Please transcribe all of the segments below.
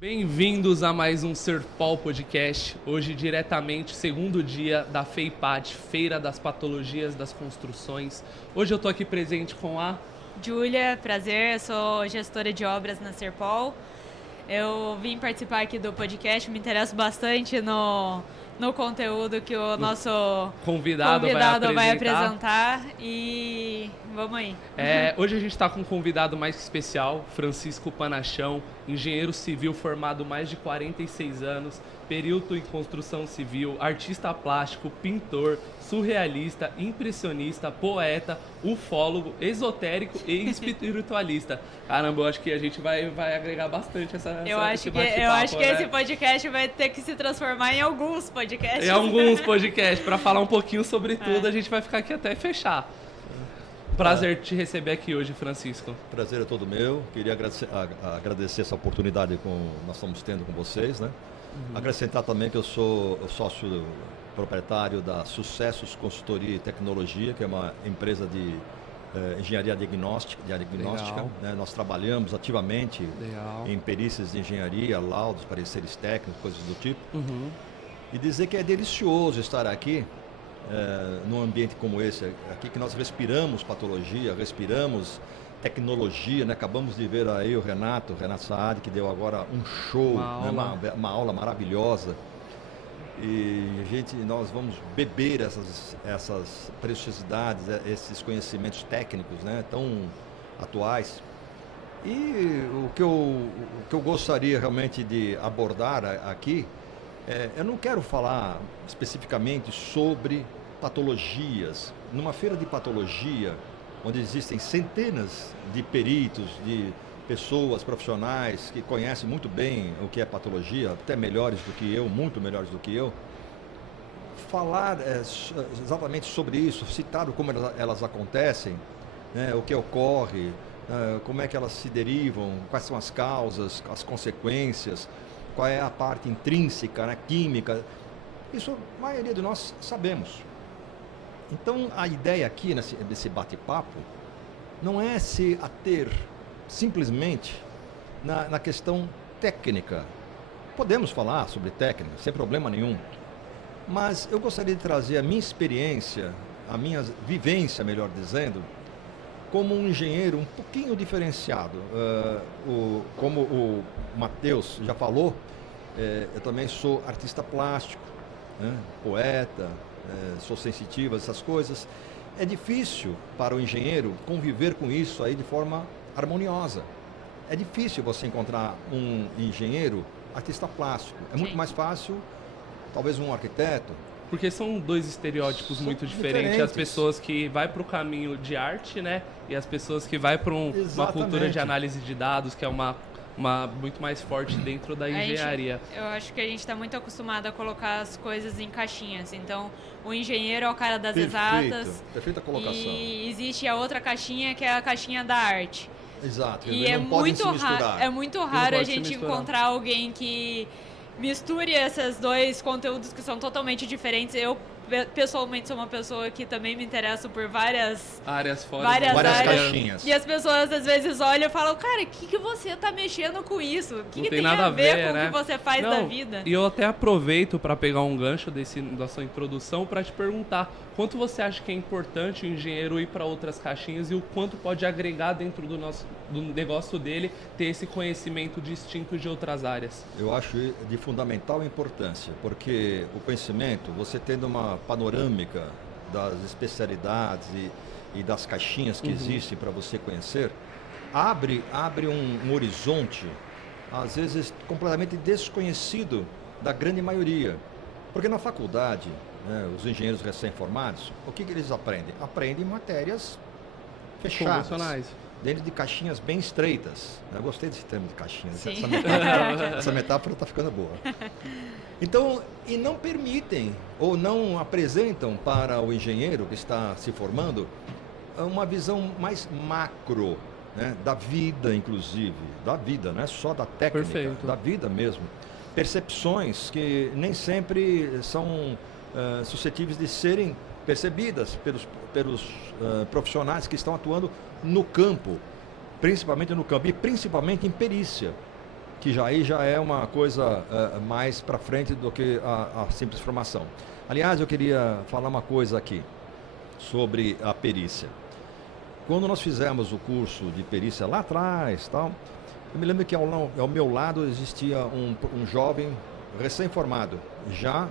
Bem-vindos a mais um Serpol Podcast, hoje diretamente, segundo dia da FEIPAD, Feira das Patologias das Construções. Hoje eu estou aqui presente com a... Júlia, prazer, sou gestora de obras na Serpol. Eu vim participar aqui do podcast, me interesso bastante no conteúdo que o nosso convidado vai apresentar e vamos aí. Hoje a gente está com um convidado mais especial, Francisco Panachão, engenheiro civil formado mais de 46 anos, perito em construção civil, artista plástico, pintor, surrealista, impressionista, poeta, ufólogo, esotérico e espiritualista. Caramba, eu acho que a gente vai agregar bastante esse podcast vai ter que se transformar em alguns podcasts. Em alguns podcasts, para falar um pouquinho sobre tudo, a gente vai ficar aqui até fechar. Prazer te receber aqui hoje, Francisco. Prazer é todo meu. Queria agradecer essa oportunidade que nós estamos tendo com vocês, né? Acrescentar também que eu sou sócio proprietário da Sucessos Consultoria e Tecnologia, que é uma empresa de engenharia diagnóstica, né? Nós trabalhamos ativamente em perícias de engenharia, laudos, pareceres técnicos, coisas do tipo. E dizer que é delicioso estar aqui, num ambiente como esse, aqui que nós respiramos patologia, respiramos tecnologia, né? Acabamos de ver aí o Renato Saad, que deu agora um show, uma aula maravilhosa. E nós vamos beber essas preciosidades, esses conhecimentos técnicos, né? Tão atuais. E o que eu gostaria realmente de abordar aqui, eu não quero falar especificamente sobre patologias. Numa feira de patologia, onde existem centenas de peritos, de pessoas profissionais que conhecem muito bem o que é patologia, até melhores do que eu, muito melhores do que eu, falar exatamente sobre isso, citar como elas acontecem, né, o que ocorre, como é que elas se derivam, quais são as causas, as consequências, qual é a parte intrínseca, né, química. Isso a maioria de nós sabemos. Então, a ideia aqui nesse bate-papo não é se ater simplesmente na questão técnica. Podemos falar sobre técnica, sem problema nenhum, mas eu gostaria de trazer a minha experiência, a minha vivência, melhor dizendo, como um engenheiro um pouquinho diferenciado. Como o Matheus já falou, eu também sou artista plástico, né, poeta, sou sensitivo a essas coisas. É difícil para o engenheiro conviver com isso aí de forma harmoniosa. É difícil você encontrar um engenheiro artista plástico. É muito mais fácil, talvez, um arquiteto. Porque são dois estereótipos muito diferentes. As pessoas que vai para o caminho de arte, né? E as pessoas que vai para uma cultura de análise de dados, que é uma muito mais forte dentro da engenharia. Eu acho que a gente está muito acostumado a colocar as coisas em caixinhas. Então, o engenheiro é o cara das exatas. Perfeita colocação. E existe a outra caixinha, que é a caixinha da arte. Exato. E é muito raro a gente encontrar alguém que misture esses dois conteúdos que são totalmente diferentes. Eu, pessoalmente, sou uma pessoa que também me interessa por várias áreas fora, várias caixinhas. E as pessoas às vezes olham e falam, cara, o que você tá mexendo com isso? O que tem nada a ver com né? o que você faz da vida? E eu até aproveito para pegar um gancho da sua introdução para te perguntar quanto você acha que é importante o engenheiro ir para outras caixinhas e o quanto pode agregar dentro do negócio dele ter esse conhecimento distinto de outras áreas. Eu acho de fundamental importância, porque o conhecimento, você tendo uma panorâmica das especialidades e das caixinhas que existem para você conhecer, abre um horizonte, às vezes completamente desconhecido da grande maioria. Porque na faculdade, né, os engenheiros recém-formados, o que eles aprendem? Aprendem matérias fechadas, dentro de caixinhas bem estreitas. Eu gostei desse termo de caixinha, essa metáfora está ficando boa. Então, e não permitem ou não apresentam para o engenheiro que está se formando uma visão mais macro, né, da vida, inclusive, da vida, não é só da técnica, da vida mesmo. Percepções que nem sempre são suscetíveis de serem percebidas pelos profissionais que estão atuando no campo, principalmente no campo e principalmente em perícia. que já é uma coisa mais para frente do que a simples formação. Aliás, eu queria falar uma coisa aqui sobre a perícia. Quando nós fizemos o curso de perícia lá atrás, tal, eu me lembro que ao meu lado existia um jovem recém-formado, já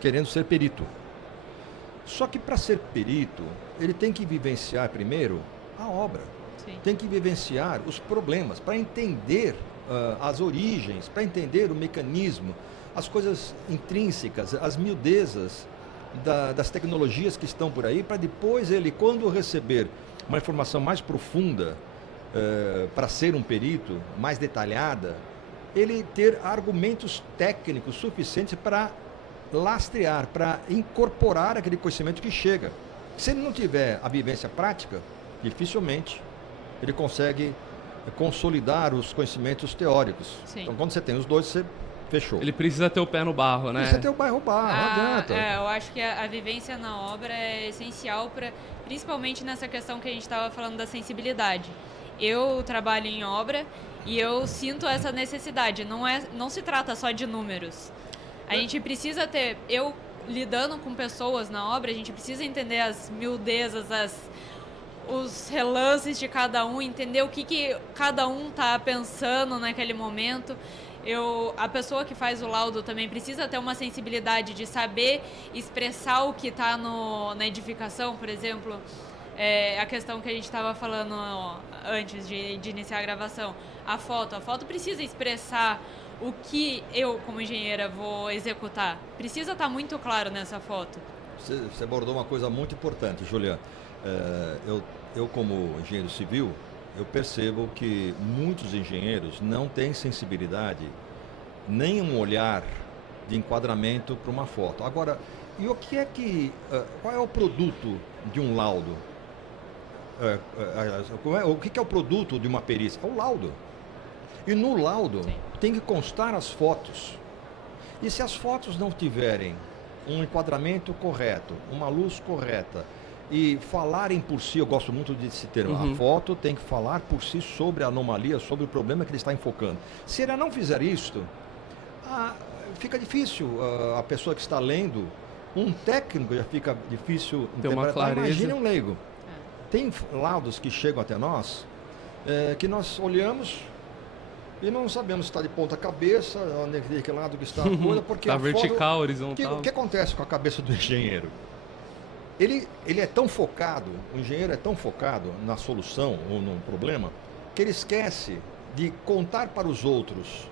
querendo ser perito. Só que para ser perito, ele tem que vivenciar primeiro a obra. Sim. Tem que vivenciar os problemas, para entender as origens, para entender o mecanismo, as coisas intrínsecas, as miudezas das tecnologias que estão por aí, para depois ele, quando receber uma informação mais profunda para ser um perito, mais detalhada, ele ter argumentos técnicos suficientes para lastrear, para incorporar aquele conhecimento que chega. Se ele não tiver a vivência prática, dificilmente ele consegue consolidar os conhecimentos teóricos. Sim. Então, quando você tem os dois, você fechou. Ele precisa ter o pé no barro, né? Precisa ter o pé no barro, não adianta. Eu acho que a vivência na obra é essencial, principalmente nessa questão que a gente estava falando da sensibilidade. Eu trabalho em obra e eu sinto essa necessidade. Não se trata só de números. A gente precisa ter... Eu, lidando com pessoas na obra, a gente precisa entender as miudezas, os relances de cada um, entender o que cada um está pensando naquele momento. A pessoa que faz o laudo também precisa ter uma sensibilidade de saber expressar o que está na edificação, por exemplo, a questão que a gente estava falando antes de iniciar a gravação. A foto precisa expressar o que eu, como engenheira, vou executar. Precisa estar muito claro nessa foto. Você abordou uma coisa muito importante, Juliana. Eu, como engenheiro civil, eu percebo que muitos engenheiros não têm sensibilidade, nem um olhar de enquadramento para uma foto. Agora, e o que qual é o produto de um laudo? O que é o produto de uma perícia? É o laudo. E no laudo tem que constar as fotos. E se as fotos não tiverem um enquadramento correto, uma luz correta, e falarem por si, eu gosto muito desse termo, a foto tem que falar por si sobre a anomalia, sobre o problema que ele está enfocando. Se ele não fizer isto, fica difícil a pessoa que está lendo, um técnico já fica difícil interpretar, imagine um leigo. Tem laudos que chegam até nós, que nós olhamos e não sabemos se está de ponta cabeça, de que lado que está a coisa, porque está vertical, horizontal. O que acontece com a cabeça do engenheiro? Ele é tão focado, o engenheiro é tão focado na solução ou num problema, que ele esquece de contar para os outros.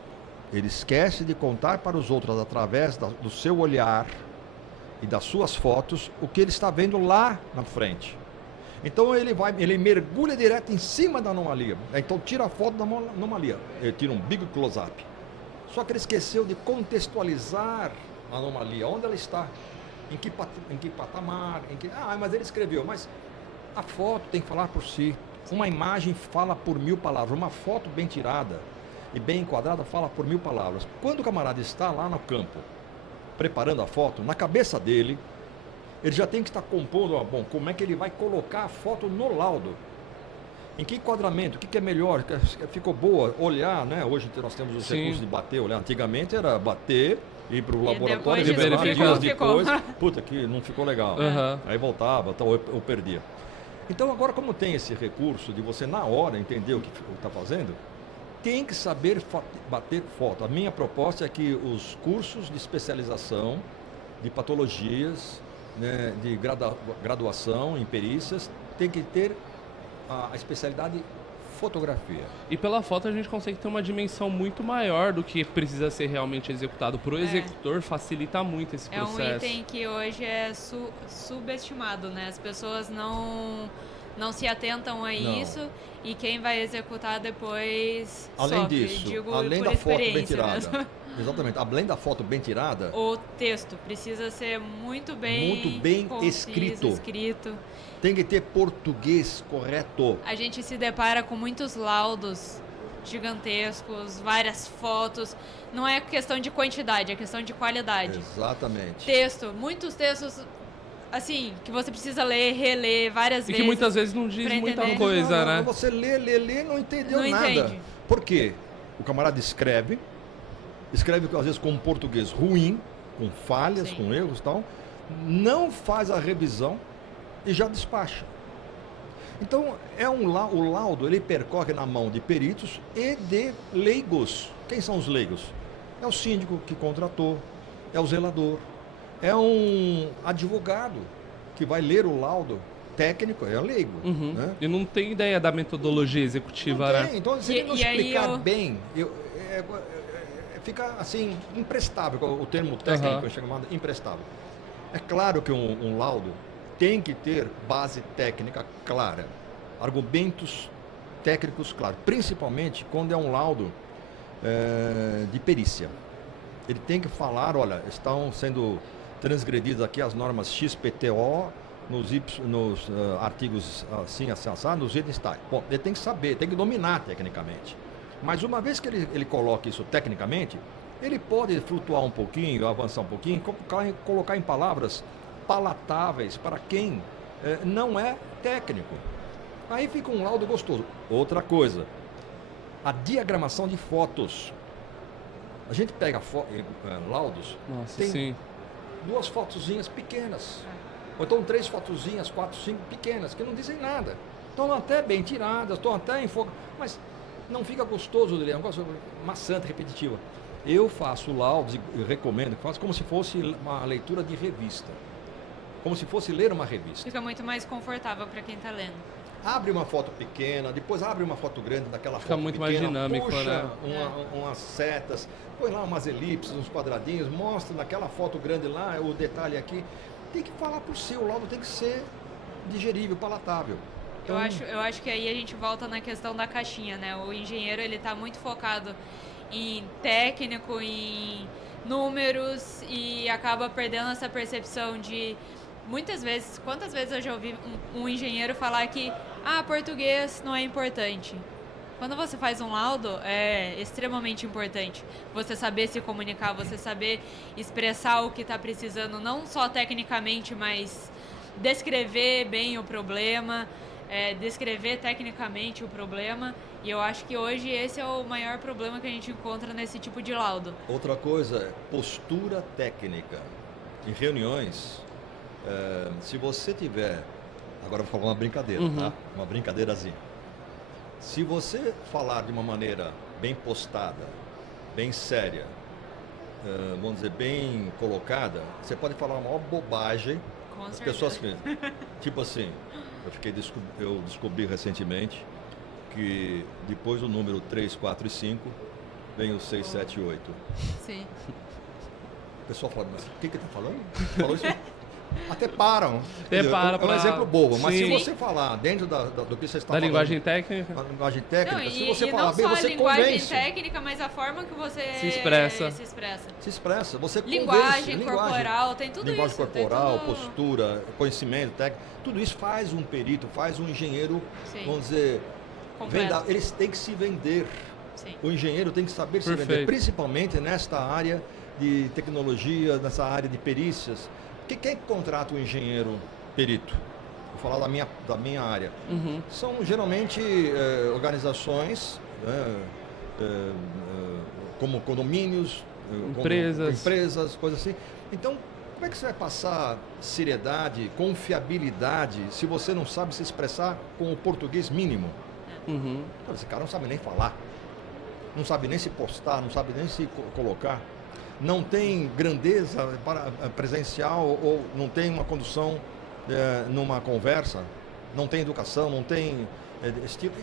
Ele esquece de contar para os outros, através do seu olhar e das suas fotos, o que ele está vendo lá na frente. Então ele mergulha direto em cima da anomalia. Então tira a foto da anomalia, ele tira um big close-up. Só que ele esqueceu de contextualizar a anomalia, onde ela está. Em que patamar, mas ele escreveu, mas a foto tem que falar por si. Uma imagem fala por 1000 palavras, uma foto bem tirada e bem enquadrada fala por 1000 palavras. Quando o camarada está lá no campo, preparando a foto, na cabeça dele, ele já tem que estar compondo, como é que ele vai colocar a foto no laudo. Em que enquadramento, o que é melhor, ficou boa, olhar, né? Hoje nós temos os recursos de bater, olhar. Antigamente era bater, ir para o laboratório e verificar depois. Puta, que não ficou legal. Aí voltava, eu perdia. Então agora, como tem esse recurso de você na hora entender o que está fazendo, tem que saber bater foto. A minha proposta é que os cursos de especialização de patologias, né, de graduação em perícias, tem que ter a especialidade fotografia. E pela foto a gente consegue ter uma dimensão muito maior do que precisa ser realmente executado. Para o executor facilita muito esse processo. É um item que hoje é subestimado, né? As pessoas não se atentam a isso e quem vai executar depois além sofre. Disso, além da foto bem tirada. Exatamente, além da foto bem tirada, o texto precisa ser muito bem conciso, escrito. Tem que ter português correto. A gente se depara com muitos laudos gigantescos, várias fotos. Não é questão de quantidade, é questão de qualidade. Exatamente. Muitos textos, assim, que você precisa ler, reler várias vezes. E que muitas vezes não diz muita coisa, né? Você lê, não entendeu nada. Entende. Por quê? o camarada escreve às vezes com um português ruim, com falhas, com erros e tal, não faz a revisão e já despacha. Então, o laudo, ele percorre na mão de peritos e de leigos. Quem são os leigos? É o síndico que contratou, é o zelador, é um advogado que vai ler o laudo técnico, é leigo. Né? E não tem ideia da metodologia executiva, não né? Tem. Então, se ele não explicar bem, fica assim, imprestável, o termo técnico é chamado imprestável. É claro que um laudo tem que ter base técnica clara, argumentos técnicos claros, principalmente quando é um laudo de perícia. Ele tem que falar, olha, estão sendo transgredidas aqui as normas XPTO nos artigos assim, assado, nos itens tais. Bom, ele tem que saber, tem que dominar tecnicamente. Mas uma vez que ele coloca isso tecnicamente, ele pode flutuar um pouquinho, avançar um pouquinho, colocar em palavras palatáveis para quem não é técnico. Aí fica um laudo gostoso. Outra coisa, a diagramação de fotos. A gente pega laudos, tem 2 fotozinhas pequenas, ou então 3 fotozinhas, 4, 5 pequenas, que não dizem nada. Estão até bem tiradas, estão até em foco, mas não fica gostoso de ler, é um negócio maçante, repetitivo. Eu faço laudos e recomendo que faça como se fosse uma leitura de revista. Como se fosse ler uma revista. Fica muito mais confortável para quem está lendo. Abre uma foto pequena, depois abre uma foto grande daquela fica foto muito pequena, mais dinâmico, puxa né? umas setas, põe lá umas elipses, uns quadradinhos, mostra naquela foto grande lá, o detalhe aqui. Tem que falar por si, o laudo tem que ser digerível, palatável. Então, eu acho que aí a gente volta na questão da caixinha, né? O engenheiro, ele está muito focado em técnico, em números e acaba perdendo essa percepção de... Muitas vezes, quantas vezes eu já ouvi um engenheiro falar que português não é importante. Quando você faz um laudo, é extremamente importante você saber se comunicar, você saber expressar o que está precisando, não só tecnicamente, mas descrever bem o problema, descrever tecnicamente o problema. E eu acho que hoje esse é o maior problema que a gente encontra nesse tipo de laudo. Outra coisa é postura técnica. Em reuniões, se você tiver... Agora eu vou falar uma brincadeira, tá? Uma brincadeirazinha. Se você falar de uma maneira bem postada, bem séria, vamos dizer, bem colocada, você pode falar uma maior bobagem. Com as certeza. pessoas tipo assim, eu descobri recentemente que depois do número 3, 4 e 5 vem o 6, 7 e 8. Sim. O pessoal fala, mas o que está falando? Falou isso? Até param. É um exemplo bobo, mas Sim. se você falar dentro do que você está da falando... linguagem técnica. A linguagem técnica, Não, se você falar não bem, só você a linguagem convence. técnica, mas a forma que você Se expressa. Se expressa, você Linguagem convence. corporal, tem tudo linguagem isso. corporal, tem tudo... postura, conhecimento técnico, tudo isso faz um perito, faz um engenheiro, Sim. vamos dizer, Completo. eles têm que se vender. Sim. O engenheiro tem que saber se Perfeito. vender, principalmente nesta área de tecnologia, nessa área de perícias. Quem é que contrata o engenheiro perito? Vou falar da minha área. São geralmente organizações, como condomínios, empresas, coisas assim. Então, como é que você vai passar seriedade, confiabilidade, se você não sabe se expressar com o português mínimo? Então, esse cara não sabe nem falar, não sabe nem se postar, não sabe nem se colocar. Não tem grandeza presencial ou não tem uma condução numa conversa, não tem educação, não tem esse tipo.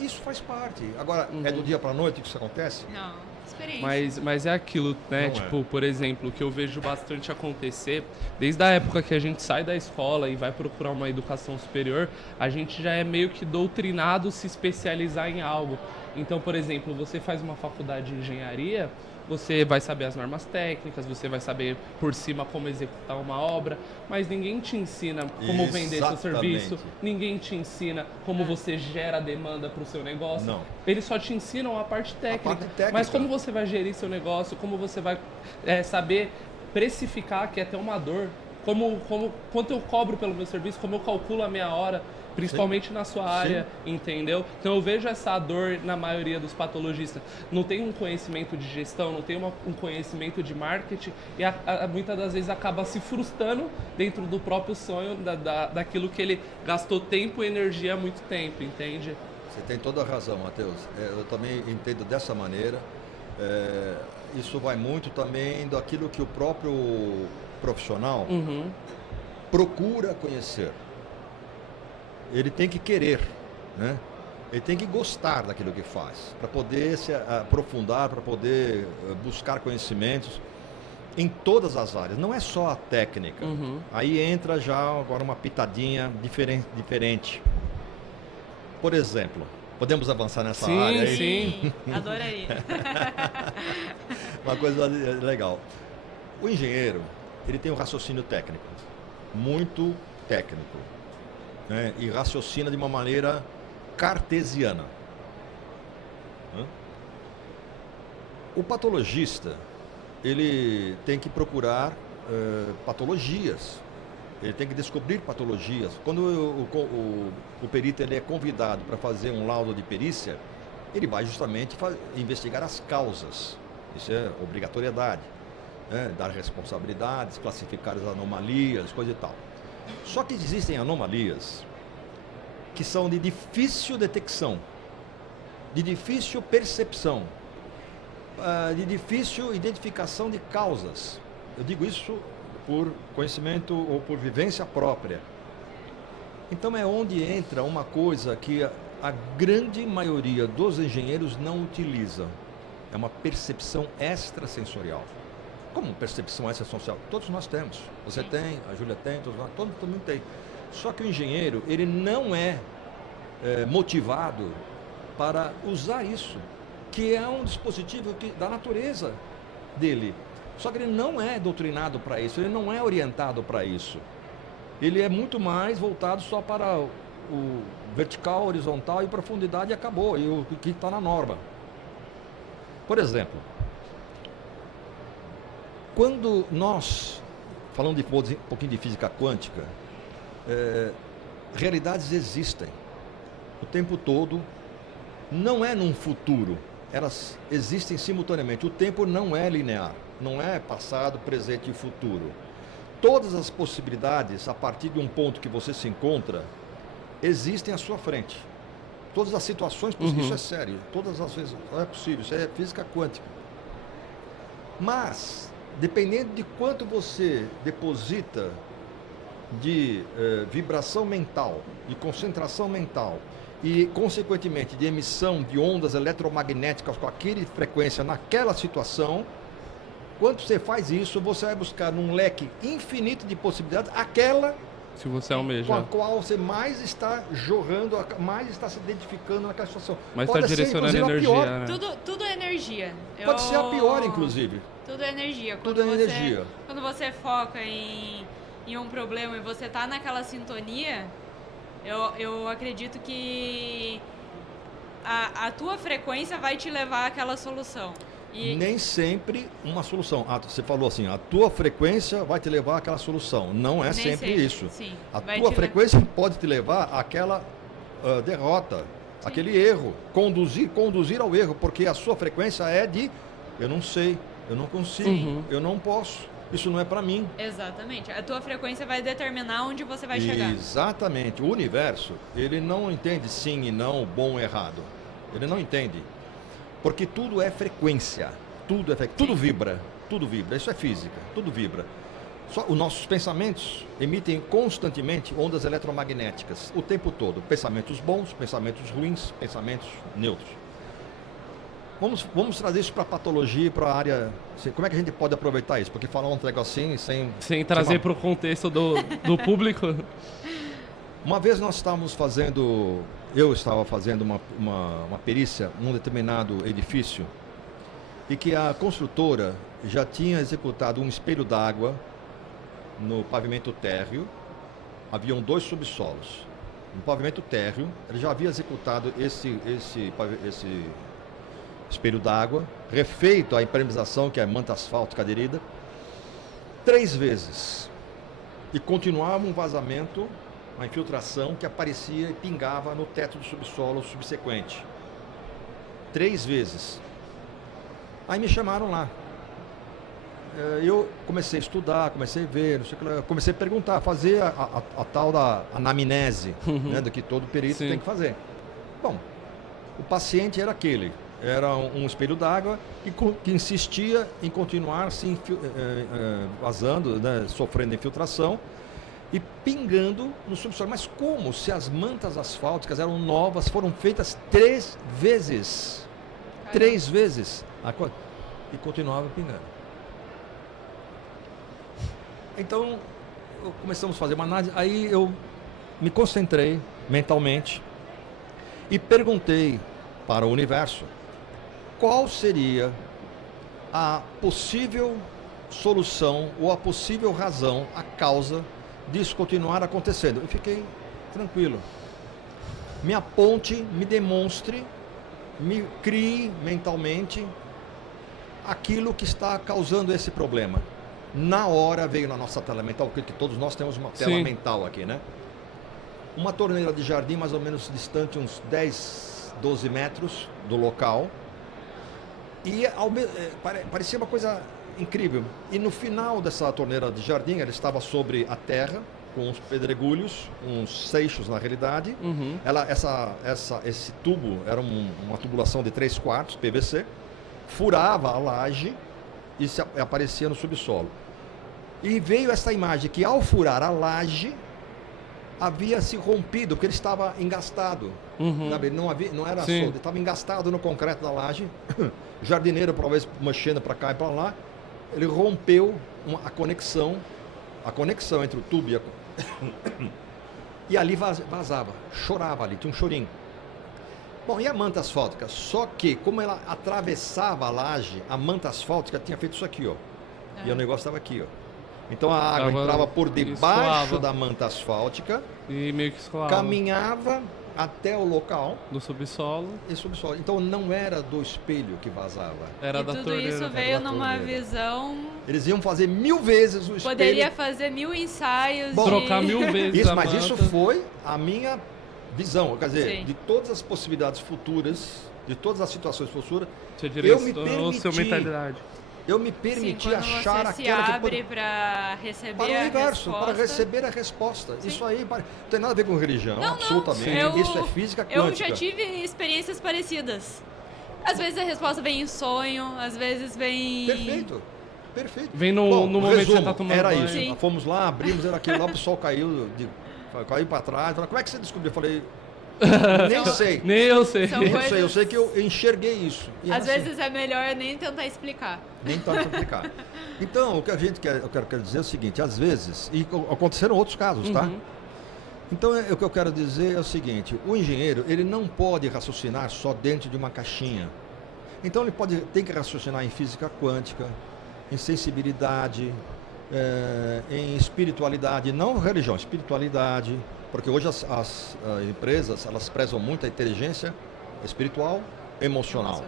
Isso faz parte. Agora, é do dia para a noite que isso acontece? Não, experiência. Mas é aquilo, né? Não tipo, por exemplo, o que eu vejo bastante acontecer, desde a época que a gente sai da escola e vai procurar uma educação superior, a gente já é meio que doutrinado se especializar em algo. Então, por exemplo, você faz uma faculdade de engenharia, você vai saber as normas técnicas, você vai saber por cima como executar uma obra, mas ninguém te ensina como vender seu serviço, ninguém te ensina como você gera demanda para o seu negócio. Não. Eles só te ensinam a parte técnica. Mas como você vai gerir seu negócio, como você vai saber precificar, que é ter uma dor, quanto eu cobro pelo meu serviço, como eu calculo a minha hora. principalmente na sua área, entendeu? Então eu vejo essa dor na maioria dos patologistas. Não tem um conhecimento de gestão, não tem um conhecimento de marketing e muitas das vezes acaba se frustrando dentro do próprio sonho, daquilo que ele gastou tempo e energia há muito tempo, entende? Você tem toda a razão, Matheus. Eu também entendo dessa maneira. Isso vai muito também daquilo que o próprio profissional procura conhecer. Ele tem que querer, né? Ele tem que gostar daquilo que faz, para poder se aprofundar, para poder buscar conhecimentos em todas as áreas. Não é só a técnica. Aí entra já agora uma pitadinha diferente. Por exemplo, podemos avançar nessa área aí? Sim, adorei. Uma coisa legal. O engenheiro, ele tem um raciocínio técnico, muito técnico, né? E raciocina de uma maneira cartesiana. O patologista, ele tem que procurar patologias. Ele tem que descobrir patologias. Quando o perito ele é convidado para fazer um laudo de perícia, ele vai justamente investigar as causas. Isso é obrigatoriedade. Né? Dar responsabilidades, classificar as anomalias, coisa e tal. Só que existem anomalias que são de difícil detecção, de difícil percepção, de difícil identificação de causas. Eu digo isso por conhecimento ou por vivência própria. Então é onde entra uma coisa que a grande maioria dos engenheiros não utiliza. É uma percepção extrasensorial. Como percepção extrasensorial? Todos nós temos. Você tem, a Júlia tem, todo mundo tem. Só que o engenheiro, ele não é motivado para usar isso, que é um dispositivo da natureza dele. Só que ele não é doutrinado para isso, ele não é orientado para isso. Ele é muito mais voltado só para o vertical, horizontal e profundidade e acabou, e o que está na norma. Por exemplo, quando nós, falando de um pouquinho de física quântica, realidades existem o tempo todo, não é num futuro, elas existem simultaneamente. O tempo não é linear, não é passado, presente e futuro. Todas as possibilidades, a partir de um ponto que você se encontra, existem à sua frente. Todas as situações, porque isso é sério, todas as vezes é possível, isso é física quântica. Mas, dependendo de quanto você deposita de vibração mental, de concentração mental e, consequentemente, de emissão de ondas eletromagnéticas com aquela frequência naquela situação, quando você faz isso, você vai buscar num leque infinito de possibilidades aquela se você almeja, com a qual você mais está jorrando, mais está se identificando naquela situação. Mas está direcionando energia, né? Tudo é energia. Pode ser a pior, inclusive. Tudo é energia. Tudo é energia. Quando você foca em um problema e você está naquela sintonia, eu acredito que a tua frequência vai te levar àquela solução. E nem sempre uma solução. Você falou assim, a tua frequência vai te levar àquela solução. Não é sempre isso. Sim, a tua frequência pode te levar àquela derrota, sim, aquele erro. Conduzir ao erro, porque a sua frequência é de eu não sei, eu não consigo, eu não posso. Isso não é para mim. Exatamente. A tua frequência vai determinar onde você vai chegar. Exatamente. O universo, ele não entende sim e não, bom e errado. Ele não entende. Porque tudo é frequência, tudo vibra, isso é física, tudo vibra. Só os nossos pensamentos emitem constantemente ondas eletromagnéticas, o tempo todo, pensamentos bons, pensamentos ruins, pensamentos neutros. Vamos trazer isso para a patologia e para a área, como é que a gente pode aproveitar isso? Porque falar um treco assim, sem trazer para o contexto do público. Uma vez eu estava fazendo uma perícia num determinado edifício e que a construtora já tinha executado um espelho d'água no pavimento térreo. Haviam 2 subsolos. No pavimento térreo, ele já havia executado esse espelho d'água, refeito a impermeabilização, que é manta asfáltica aderida, 3 vezes. E continuava um vazamento uma infiltração que aparecia e pingava no teto do subsolo subsequente. 3 vezes. Aí me chamaram lá. Eu comecei a estudar, comecei a ver, não sei o que lá, comecei a perguntar, fazer a tal da anamnese, né, do que todo perito tem que fazer. Bom, o paciente era aquele, era um espelho d'água que insistia em continuar se vazando, né, sofrendo infiltração e pingando no subsolo. Mas como se as mantas asfálticas eram novas, foram feitas 3 vezes? 3 vezes. E continuava pingando. Então, começamos a fazer uma análise, aí eu me concentrei mentalmente e perguntei para o universo qual seria a possível solução ou a possível razão, a causa disso continuar acontecendo. Eu fiquei tranquilo. Me aponte, me demonstre, me crie mentalmente aquilo que está causando esse problema. Na hora veio na nossa tela mental, porque todos nós temos uma tela mental aqui, né? Uma torneira de jardim mais ou menos distante uns 10, 12 metros do local. E parecia uma coisa incrível. E no final dessa torneira de jardim, ela estava sobre a terra, com uns pedregulhos, uns seixos na realidade. Esse tubo era uma tubulação de 3/4 PVC, furava a laje e aparecia no subsolo. E veio essa imagem que ao furar a laje havia se rompido, porque ele estava engastado. Sabe? Não era solto, estava engastado no concreto da laje. O jardineiro, por vez, mexendo para cá e para lá, ele rompeu a conexão entre o tubo e e ali vazava, chorava ali, tinha um chorinho. Bom, e a manta asfáltica? Só que, como ela atravessava a laje, a manta asfáltica tinha feito isso aqui, ó. E o negócio estava aqui, ó. Então a água entrava por debaixo da manta asfáltica e meio que escoava. Caminhava até o local do subsolo. Então não era do espelho que vazava. Era da torneira. Tudo isso veio numa visão. Eles iam fazer 1000 vezes o espelho. Poderia fazer 1000 ensaios. Bom, trocar 1000 vezes. Isso, mas isso foi a minha visão, quer dizer, de todas as possibilidades futuras, de todas as situações futuras, eu me permiti, sua mentalidade. Eu me permiti achar você aquela se abre para receber para o universo, resposta. para receber a resposta. Sim. Isso aí não tem nada a ver com religião, não, absolutamente. Isso é física quântica. Eu já tive experiências parecidas. Às vezes a resposta vem em sonho, às vezes vem... Perfeito. Vem no momento que você está tomando era banho. Isso. Sim. Fomos lá, abrimos, era aquilo lá, o sol caiu para trás. Como é que você descobriu? Eu falei, nem eu sei. Eu sei que eu enxerguei isso. Às vezes é melhor nem tentar explicar. Então, o que eu quero dizer é o seguinte, às vezes, e aconteceram outros casos, tá? Então, o que eu quero dizer é o seguinte, o engenheiro, ele não pode raciocinar só dentro de uma caixinha. Então, ele tem que raciocinar em física quântica, em sensibilidade, em espiritualidade, não religião, espiritualidade, porque hoje as empresas, elas prezam muito a inteligência espiritual, emocional.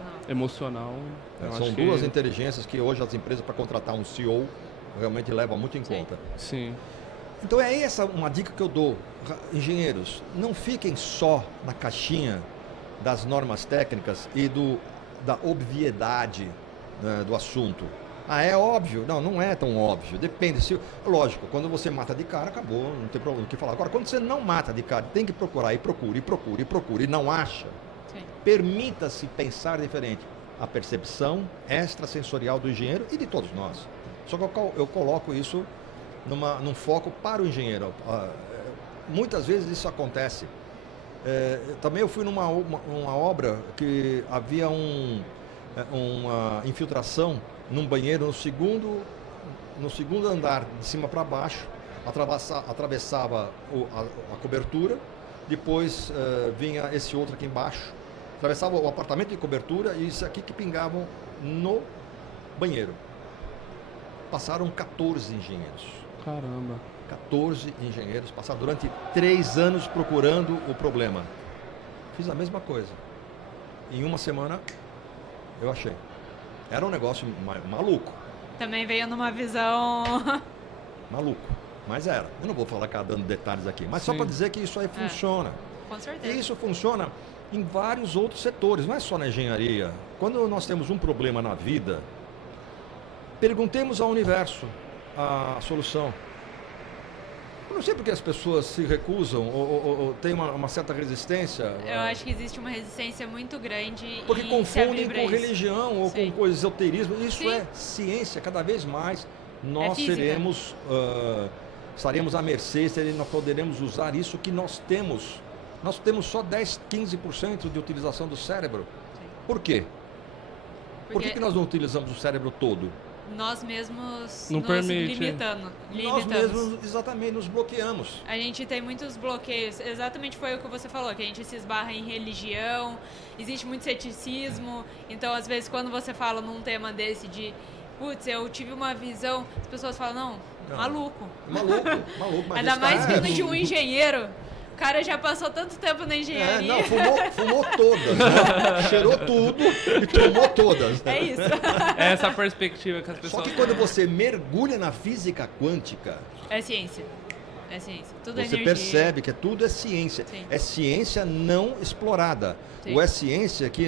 São duas inteligências que hoje as empresas, para contratar um CEO, realmente levam muito em conta. Sim. Então é essa uma dica que eu dou. Engenheiros, não fiquem só na caixinha das normas técnicas e da obviedade, né, do assunto. É óbvio? Não é tão óbvio. Depende. Lógico, quando você mata de cara, acabou, não tem problema o que falar. Agora, quando você não mata de cara, tem que procurar, e procure, e não acha. Sim. Permita-se pensar diferente. A percepção extrasensorial do engenheiro e de todos nós. Só que eu coloco isso num foco para o engenheiro. Muitas vezes isso acontece. Também eu fui numa obra que havia uma infiltração num banheiro no segundo andar, de cima para baixo, atravessava a cobertura, depois vinha esse outro aqui embaixo, atravessava o apartamento de cobertura e isso aqui que pingavam no banheiro. Passaram 14 engenheiros. Caramba. 14 engenheiros passaram durante 3 anos procurando o problema. Fiz a mesma coisa. Em uma semana, eu achei. Era um negócio maluco. Também veio numa visão... Maluco. Mas era. Eu não vou falar dando detalhes aqui, mas só Sim. para dizer que isso aí funciona. Com certeza. E isso funciona em vários outros setores, não é só na engenharia. Quando nós temos um problema na vida, perguntemos ao universo a solução. Eu não sei porque as pessoas se recusam ou têm uma certa resistência. Eu acho que existe uma resistência muito grande Porque em se abrir confundem pra com isso. religião ou Sim. com esoterismo. Isso Sim. é ciência, cada vez mais nós física. estaremos à mercê, nós poderemos usar isso que nós temos. Nós temos só 10, 15% de utilização do cérebro. Sim. Por quê? Por Porque que nós não utilizamos o cérebro todo? nós mesmos Não nos permite. limitamos. Nós mesmos, exatamente, nos bloqueamos. A gente tem muitos bloqueios, exatamente foi o que você falou, que a gente se esbarra em religião, existe muito ceticismo, então às vezes quando você fala num tema desse de, putz, eu tive uma visão, as pessoas falam, não. Maluco. Maluco. Mas Ainda mais está- vindo de um engenheiro, o cara já passou tanto tempo na engenharia. Fumou todas, né? Cheirou tudo e tomou todas. É isso. É essa perspectiva que as Só pessoas... que quando você mergulha na física quântica, É ciência. É ciência. Tudo é você energia. percebe que tudo é ciência. Sim. É ciência não explorada. Sim. Ou é ciência que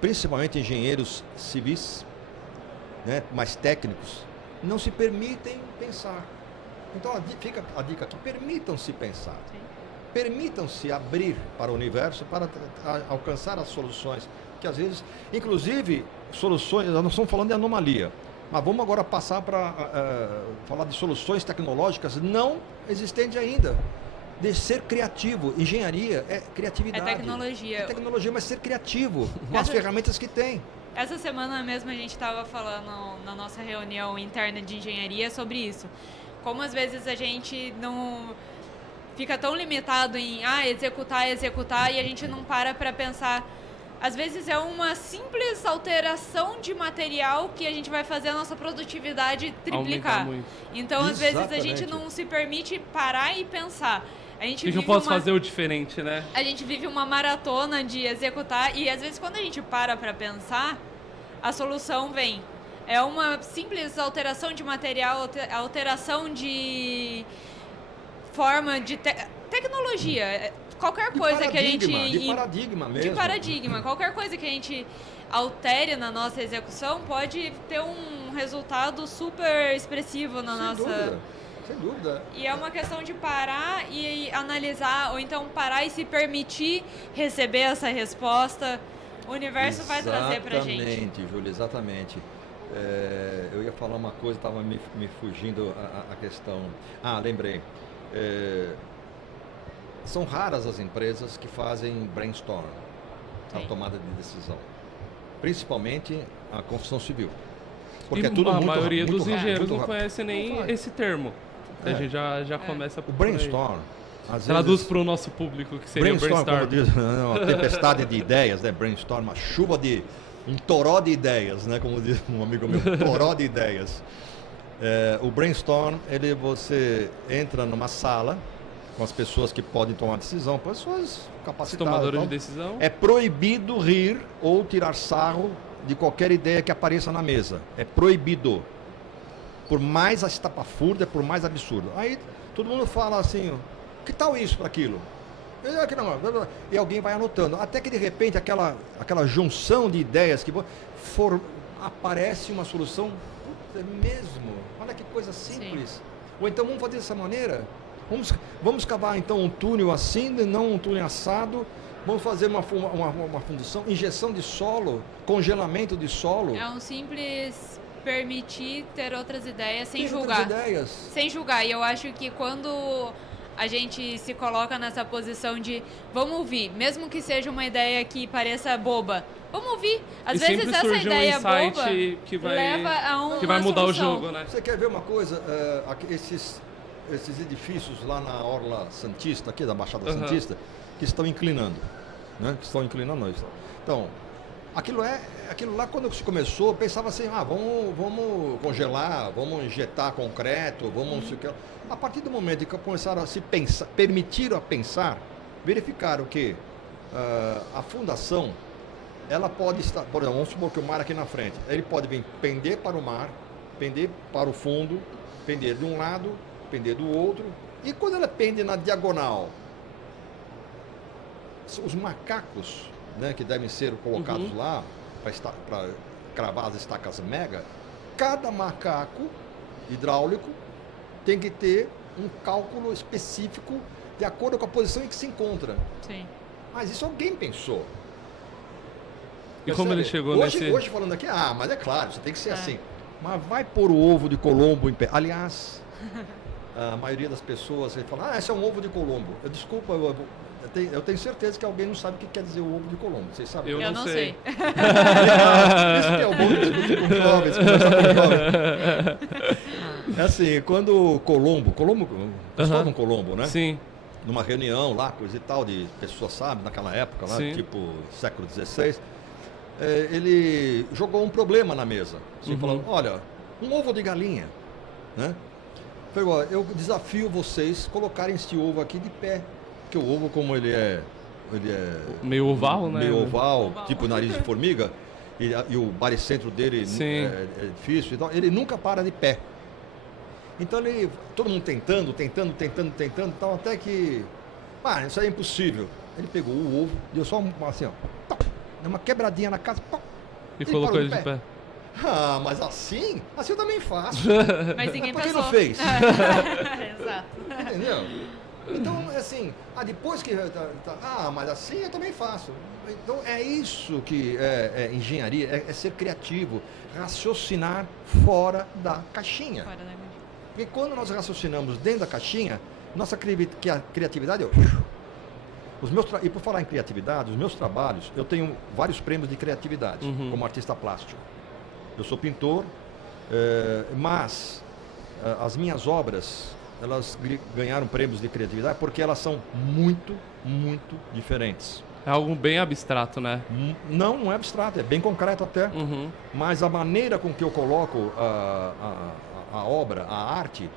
principalmente engenheiros civis, né, mais técnicos, não se permitem pensar. Então fica a dica aqui, permitam-se pensar. Sim. Permitam-se abrir para o universo para alcançar as soluções. Que às vezes, inclusive, soluções, nós não estamos falando de anomalia, mas vamos agora passar para falar de soluções tecnológicas não existentes ainda. De ser criativo. Engenharia é criatividade. É tecnologia. É tecnologia, mas ser criativo com as ferramentas que tem. Essa semana mesmo a gente estava falando na nossa reunião interna de engenharia sobre isso. Como às vezes a gente não fica tão limitado em executar e a gente não para pensar. Às vezes é uma simples alteração de material que a gente vai fazer a nossa produtividade triplicar. Aumentar muito. Então, às vezes, a gente Exatamente. não se permite parar e pensar. A gente O que eu vive posso fazer o diferente, né? A gente vive uma maratona de executar e, às vezes, quando a gente para pensar, a solução vem. É uma simples alteração de material, alteração de forma de tecnologia. Qualquer coisa que a gente... De paradigma mesmo. De paradigma. Qualquer coisa que a gente altere na nossa execução pode ter um resultado super expressivo na nossa... Sem dúvida. E é uma questão de parar e analisar, ou então parar e se permitir receber essa resposta. O universo vai trazer pra gente. Exatamente, Júlia, exatamente. Eu ia falar uma coisa, estava me fugindo a questão. Lembrei. São raras as empresas que fazem brainstorm, a Sim. tomada de decisão. Principalmente a construção civil. Porque E é tudo a muito maioria muito dos rápido, engenheiros muito não rápido. conhece nem Não vai. esse termo. A gente já começa O por aí. brainstorm, às Traduz vezes... para o nosso público, que seria Brainstorm, como brainstorm. diz, uma tempestade de ideias, né? Brainstorm, uma chuva um toró de ideias, né? Como diz um amigo meu, toró de ideias. O brainstorm, você entra numa sala com as pessoas que podem tomar decisão, pessoas capacitadas. Tomadores e de tal. decisão. É proibido rir ou tirar sarro de qualquer ideia que apareça na mesa. É proibido. Por mais estapafúrdia, por mais absurdo. Aí todo mundo fala assim, que tal isso para aquilo? E alguém vai anotando. Até que de repente aquela junção de ideias que aparece uma solução. Putz, é mesmo? Olha que coisa simples. Sim. Ou então vamos fazer dessa maneira? Vamos cavar então um túnel assim, não um túnel assado. Vamos fazer uma fundição, injeção de solo, congelamento de solo. É um simples permitir ter outras ideias sem Ter julgar. Outras ideias. Sem julgar. E eu acho que quando a gente se coloca nessa posição de vamos ouvir, mesmo que seja uma ideia que pareça boba, vamos ouvir. Às vezes essa ideia boba leva a uma que vai mudar solução. o jogo, né? Você quer ver uma coisa? Esses edifícios lá na Orla Santista, aqui da Baixada Santista, que estão inclinando, né? Que estão inclinando. Então, aquilo lá quando se começou, pensava assim, vamos congelar, vamos injetar concreto, vamos não sei o que. A partir do momento que começaram a se pensar, permitiram a pensar, verificaram que a fundação, ela pode estar, por exemplo, vamos supor que o mar aqui na frente, ele pode vir pender para o mar, pender para o fundo, pender de um lado pender do outro. E quando ela pende na diagonal, os macacos, né, que devem ser colocados lá para cravar as estacas mega, cada macaco hidráulico tem que ter um cálculo específico de acordo com a posição em que se encontra. Sim. Mas isso alguém pensou. E como ele chegou nesse... Hoje falando aqui, mas é claro, você tem que ser assim. Mas vai pôr o ovo de Colombo em pé. Aliás, a maioria das pessoas fala, esse é um ovo de Colombo. Desculpa, eu tenho certeza que alguém não sabe o que quer dizer o ovo de Colombo. Vocês sabem? Eu não sei. Isso que é o bom de discutir com jovens, conversar com jovens. É assim, quando Colombo, pessoal de Colombo, né? Sim. Numa reunião lá, coisa e tal, de pessoas, sabe, naquela época, lá, tipo século XVI, ele jogou um problema na mesa. Assim, falando, olha, um ovo de galinha, né? Falei, eu desafio vocês colocarem este ovo aqui de pé. Porque o ovo, como ele é meio oval, né? Meio oval, tipo nariz de formiga, e o baricentro dele é difícil, então ele nunca para de pé. Então todo mundo tentando, então até que, isso aí é impossível. Ele pegou o ovo, deu só assim, ó, uma quebradinha na casa, e colocou ele de pé. Mas assim eu também faço. Mas ninguém Por que pensou. não fez? Exato. Entendeu? Então, assim, depois que... mas assim eu também faço. Então, é isso que é engenharia, é ser criativo, raciocinar fora da caixinha. Porque quando nós raciocinamos dentro da caixinha, nossa criatividade... E por falar em criatividade, os meus trabalhos, eu tenho vários prêmios de criatividade, como artista plástico. Eu sou pintor, mas as minhas obras... elas ganharam prêmios de criatividade porque elas são muito, muito diferentes. É algo bem abstrato, né? Não é abstrato, é bem concreto até. Mas a maneira com que eu coloco a obra, a arte,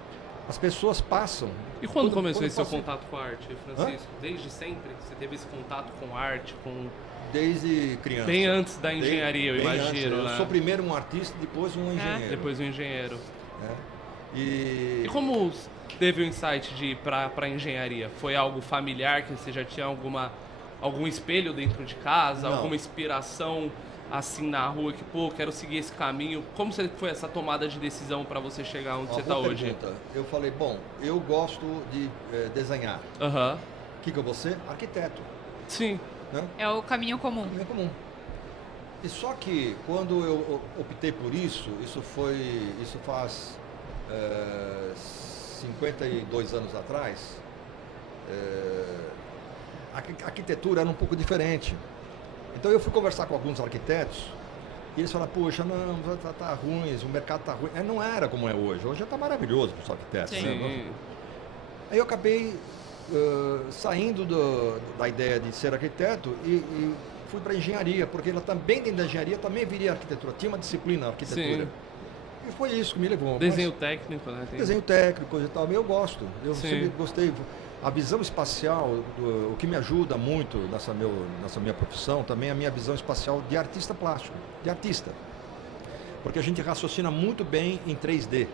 as pessoas passam. E quando começou esse seu contato com a arte, Francisco? Desde sempre? Você teve esse contato com arte, Desde criança. Bem antes da engenharia, eu imagino. Né? Eu sou primeiro um artista, depois um engenheiro. Depois um engenheiro. E como teve o insight de ir para a engenharia? Foi algo familiar, que você já tinha algum espelho dentro de casa? Não. Alguma inspiração assim na rua que, quero seguir esse caminho? Como foi essa tomada de decisão para você chegar onde você está hoje? Eu falei, eu gosto de desenhar. O que eu vou ser? Arquiteto. Sim. Né? É o caminho comum. É comum. E só que quando eu optei por isso faz 52 anos atrás, a arquitetura era um pouco diferente. Então eu fui conversar com alguns arquitetos e eles falaram, poxa, não, tá ruim, o mercado tá ruim. Não era como é hoje. Hoje já tá maravilhoso para os arquitetos. Né? Aí eu acabei saindo da ideia de ser arquiteto e fui para engenharia, porque ela também dentro da engenharia também viria arquitetura. Tinha uma disciplina arquitetura. E foi isso que me levou. Desenho técnico, né? Desenho técnico, coisa e tal. Eu gosto. Eu sempre gostei. A visão espacial, o que me ajuda muito nessa minha profissão, também é a minha visão espacial de artista plástico, de artista. Porque a gente raciocina muito bem em 3D.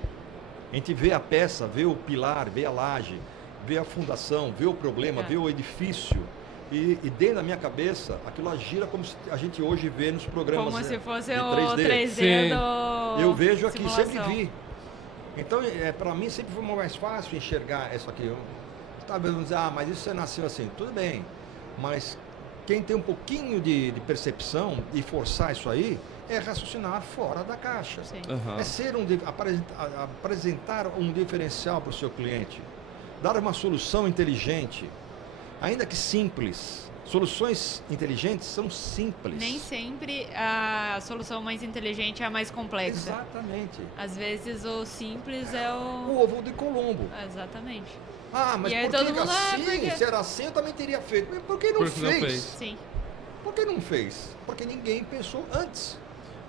A gente vê a peça, vê o pilar, vê a laje, vê a fundação, vê o problema, vê o edifício. E dentro da minha cabeça, aquilo gira como se a gente hoje vê nos programas como se fosse de 3D. O 3D do... Eu vejo aqui, simulação. sempre vi. Então, para mim, sempre foi mais fácil enxergar isso aqui. Talvez vamos dizer, mas isso você nasceu assim. Tudo bem, mas quem tem um pouquinho de percepção e forçar isso aí, é raciocinar fora da caixa. É ser apresentar um diferencial para o seu cliente. Dar uma solução inteligente, ainda que simples. Soluções inteligentes são simples. Nem sempre a solução mais inteligente é a mais complexa. Exatamente. Às vezes o simples é o ovo de Colombo. Exatamente. Mas e por que assim? Se era assim, eu também teria feito. Por que não fez? Sim. Por que não fez? Porque ninguém pensou antes.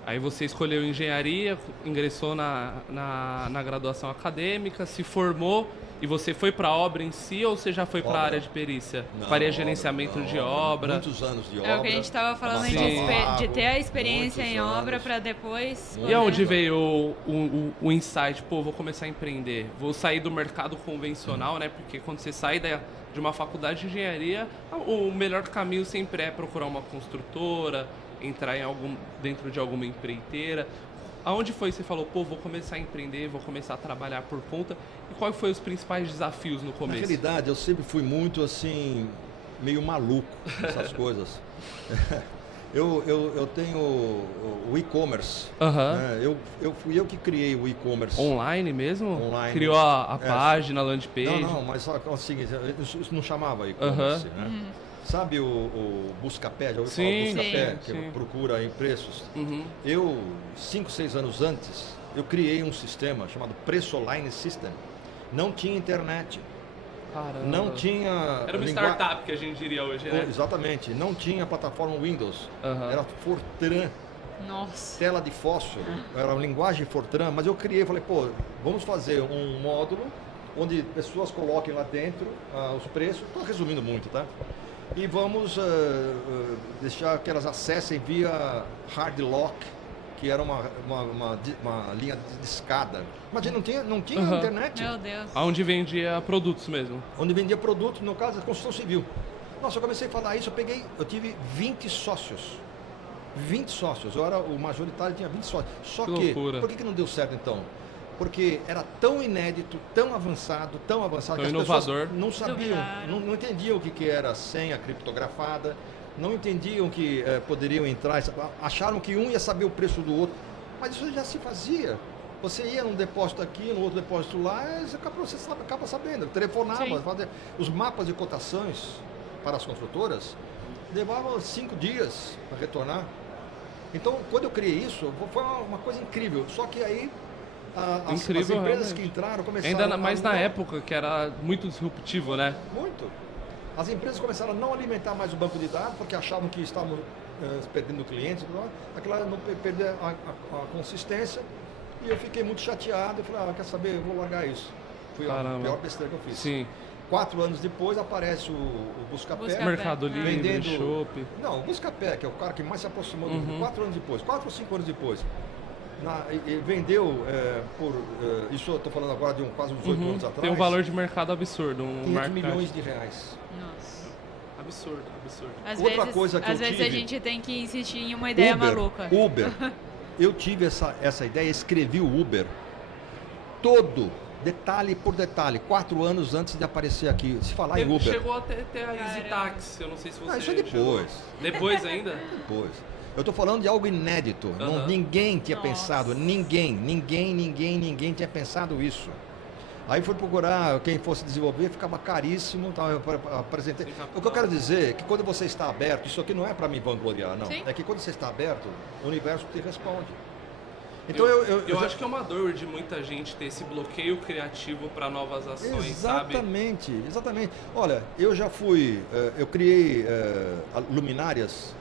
Aí você escolheu engenharia, ingressou na graduação acadêmica, se formou e você foi para a obra em si ou você já foi para a área de perícia? Faria gerenciamento de obra? Muitos anos de obra. É o que a gente estava falando de ter a experiência em obra para depois... E aonde veio o insight? Pô, vou começar a empreender, vou sair do mercado convencional, né? Porque quando você sai de uma faculdade de engenharia, o melhor caminho sempre é procurar uma construtora, entrar dentro de alguma empreiteira. Aonde foi que você falou, pô, vou começar a empreender, vou começar a trabalhar por conta? E quais foram os principais desafios no começo? Na realidade, eu sempre fui muito, assim, meio maluco nessas coisas. Eu tenho o e-commerce. Né? Fui eu que criei o e-commerce. Online mesmo? Online. Criou a página, a landing page? Não, mas assim, isso não chamava e-commerce, né? Sabe o Buscapé? Já ouviu falar do Buscapé? Que procura em preços? Eu, 5, 6 anos antes, eu criei um sistema chamado Preço Online System. Não tinha internet. Caramba. Não tinha... Era uma startup que a gente diria hoje, né? Exatamente. Não tinha plataforma Windows. Era Fortran. Nossa. Tela de fósforo. Era uma linguagem Fortran. Mas eu criei, falei, pô, vamos fazer um módulo onde pessoas coloquem lá dentro os preços. Estou resumindo muito, tá? E vamos deixar que elas acessem via hard lock, que era uma linha de escada. Imagina, não tinha internet. Meu Deus. Onde vendia produtos mesmo? Onde vendia produtos, no caso, a construção civil. Nossa, eu comecei a falar isso, eu tive 20 sócios. 20 sócios, eu era o majoritário, tinha 20 sócios. Só que por que não deu certo então? Porque era tão inédito, tão avançado, que as inovador. pessoas não sabiam, não entendiam o que era senha criptografada, não entendiam que poderiam entrar, acharam que um ia saber o preço do outro, mas isso já se fazia. Você ia num depósito aqui, no outro depósito lá, você acaba sabendo, telefonava, fazia. Os mapas de cotações para as construtoras levavam 5 dias para retornar. Então, quando eu criei isso, foi uma coisa incrível, só que aí as empresas realmente que entraram começaram... Ainda mais na época, que era muito disruptivo, né? Muito. As empresas começaram a não alimentar mais o banco de dados, porque achavam que estavam perdendo clientes, aquela não perder a consistência, e eu fiquei muito chateado, eu falei, quer saber, eu vou largar isso. Foi a pior besteira que eu fiz. Sim. 4 anos depois aparece o Buscapé. Mercado Livre, Shopee. Não, o Buscapé, que é o cara que mais se aproximou do 4 anos depois, 4 ou 5 anos depois. Vendeu isso eu estou falando agora de quase uns 8 anos atrás. Tem um valor de mercado absurdo. 500 milhões de reais. Nossa. Absurdo. Às vezes a gente tem que insistir em uma ideia maluca. Uber. Eu tive essa ideia, escrevi o Uber todo, detalhe por detalhe, 4 anos antes de aparecer aqui. Se falar em Uber. Chegou até a Easy Taxi, eu não sei se você... isso é depois. Depois ainda? Depois. Eu estou falando de algo inédito. Ninguém tinha pensado, ninguém tinha pensado isso. Aí fui procurar quem fosse desenvolver, ficava caríssimo, então eu apresentei. O que eu quero dizer é que quando você está aberto, isso aqui não é para me vangloriar, não. É que quando você está aberto, o universo te responde. Então eu acho que é uma dor de muita gente ter esse bloqueio criativo para novas ações, sabe? Exatamente. Olha, eu já fui, eu criei luminárias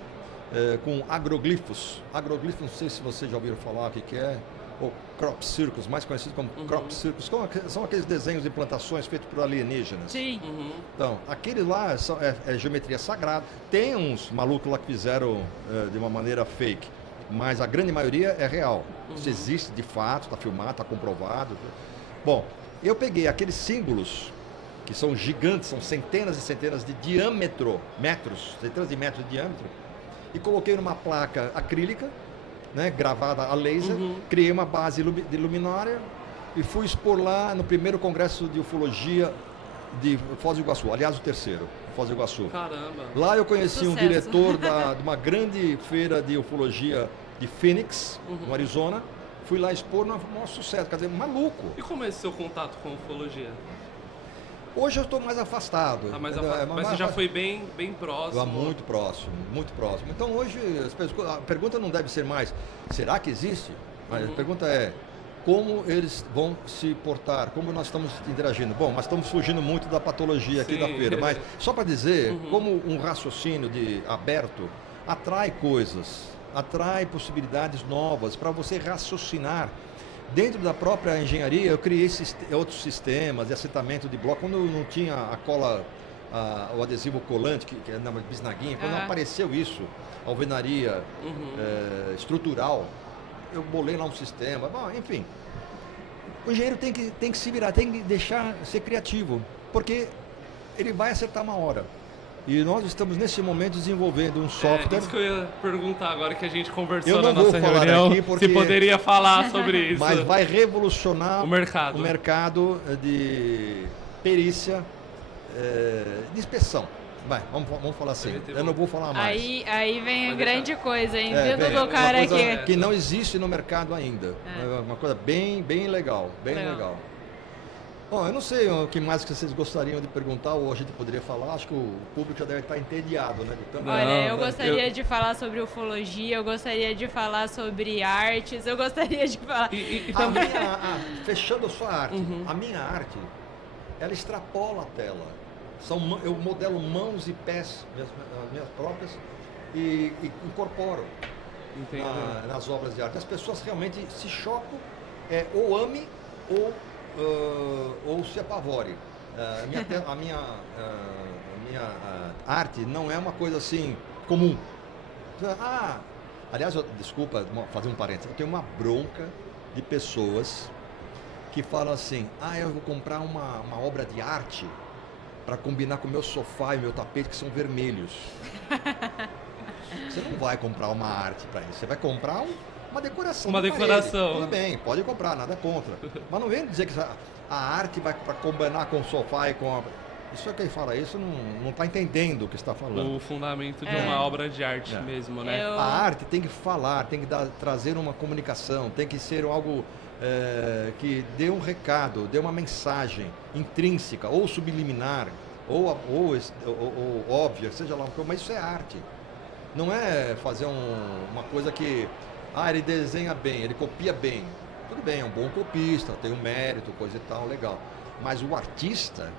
com agroglifos. Agroglifos, não sei se vocês já ouviram falar o que é. Ou crop circles, mais conhecido como crop circles, são aqueles desenhos de plantações feitos por alienígenas. Sim. Então, aquele lá é geometria sagrada. Tem uns malucos lá que fizeram de uma maneira fake, mas a grande maioria é real. Isso existe de fato, está filmado, está comprovado. Bom, eu peguei aqueles símbolos, que são gigantes, são centenas e centenas de diâmetro, centenas de metros de diâmetro, e coloquei numa placa acrílica, né, gravada a laser, criei uma base de luminária e fui expor lá no primeiro congresso de ufologia de Foz do Iguaçu, aliás o terceiro, Foz do Iguaçu. Caramba! Lá eu conheci um diretor de uma grande feira de ufologia de Phoenix, no Arizona. Fui lá expor, um maior sucesso, quer dizer, maluco. E como é esse seu contato com ufologia? Hoje eu estou mais afastado. Mas você já foi bem próximo? Muito próximo, muito próximo. Então hoje a pergunta não deve ser mais, será que existe? A pergunta é, como eles vão se portar, como nós estamos interagindo. Bom, mas estamos fugindo muito da patologia aqui da feira, mas só para dizer, como um raciocínio aberto atrai coisas, atrai possibilidades novas para você raciocinar. Dentro da própria engenharia, eu criei outros sistemas de assentamento de bloco. Quando não tinha a cola, o adesivo colante, que é na bisnaguinha, quando apareceu isso, alvenaria estrutural, eu bolei lá um sistema. Bom, enfim, o engenheiro tem que se virar, tem que deixar ser criativo, porque ele vai acertar uma hora. E nós estamos, nesse momento, desenvolvendo um software... Isso que eu ia perguntar agora que a gente conversou na nossa reunião, se poderia falar sobre isso. Mas vai revolucionar o mercado de perícia, de inspeção. Vai, vamos falar assim. Eu não vou falar mais. Aí vem a grande coisa, hein? Vindo do cara aqui. Que não existe no mercado ainda. É uma coisa bem legal, bem legal. Bom, eu não sei o que mais que vocês gostariam de perguntar ou a gente poderia falar. Acho que o público já deve estar entediado, né? Olha, eu gostaria de falar sobre ufologia, eu gostaria de falar sobre artes, eu gostaria de falar... Fechando a sua arte, a minha arte, ela extrapola a tela. Eu modelo mãos e pés, minhas próprias, e incorporo nas obras de arte. As pessoas realmente se chocam, ou ame ou se apavore. A minha arte não é uma coisa assim comum. Aliás, desculpa fazer um parênteses, eu tenho uma bronca de pessoas que falam assim: eu vou comprar uma obra de arte para combinar com o meu sofá e meu tapete, que são vermelhos. Você não vai comprar uma arte para isso, você vai comprar uma decoração. Uma decoração. Tudo bem, pode comprar, nada contra. Mas não vem dizer que a arte vai para combinar com o sofá e com a... Isso é quem fala isso não está entendendo o que está falando. O fundamento de uma obra de arte mesmo, né? A arte tem que falar, tem que trazer uma comunicação, tem que ser algo que dê um recado, dê uma mensagem intrínseca, ou subliminar, ou óbvia, seja lá o que, mas isso é arte. Não é fazer uma coisa que... ele desenha bem, ele copia bem. Tudo bem, é um bom copista, tem um mérito, coisa e tal, legal. Mas o artista,